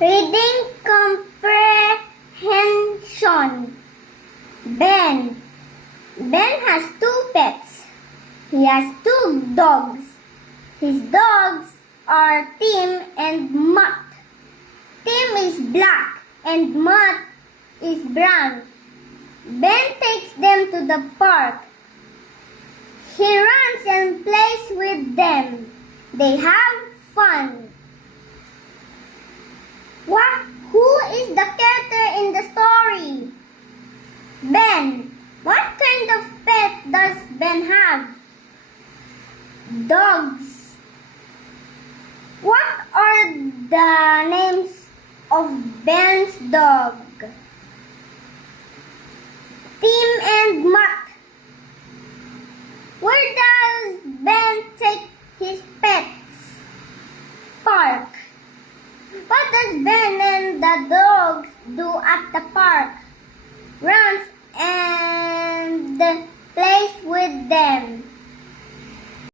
Reading comprehension. Ben. Ben has two pets. He has two dogs. His dogs are Tim and Mutt. Tim is black and Mutt is brown. Ben takes them to the park. He runs and plays with them. They have fun. Who is the character in the story? Ben. What kind of pet does Ben have? Dogs. What are the names of Ben's dog? Tim and Mutt. Where does Ben take his pets? Park. What does Ben and the dogs do at the park? Runs and plays with them.